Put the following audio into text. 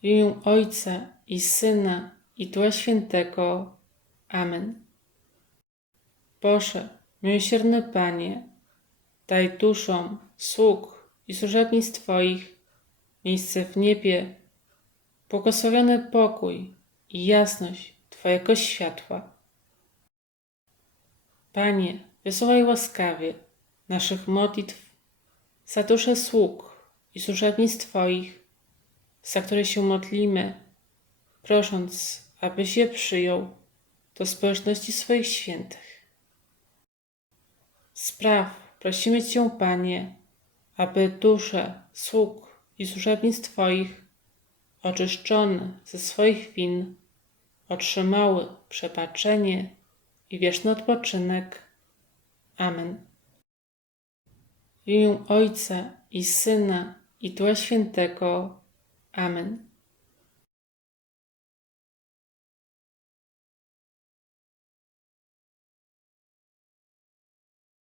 W imię Ojca i Syna i Ducha Świętego. Amen. Boże, miłosierny Panie, daj duszom sług i służebnic Twoich miejsce w niebie, błogosławiony pokój i jasność Twojego światła. Panie, wysłuchaj łaskawie naszych modlitw za sług i służebnic Twoich, za które się modlimy, prosząc, abyś je przyjął do społeczności swoich świętych. Spraw, prosimy Cię, Panie, aby dusze sług i służebnic Twoich, oczyszczone ze swoich win, otrzymały przebaczenie i wieczny odpoczynek. Amen. W imię Ojca i Syna i Ducha Świętego. Amen.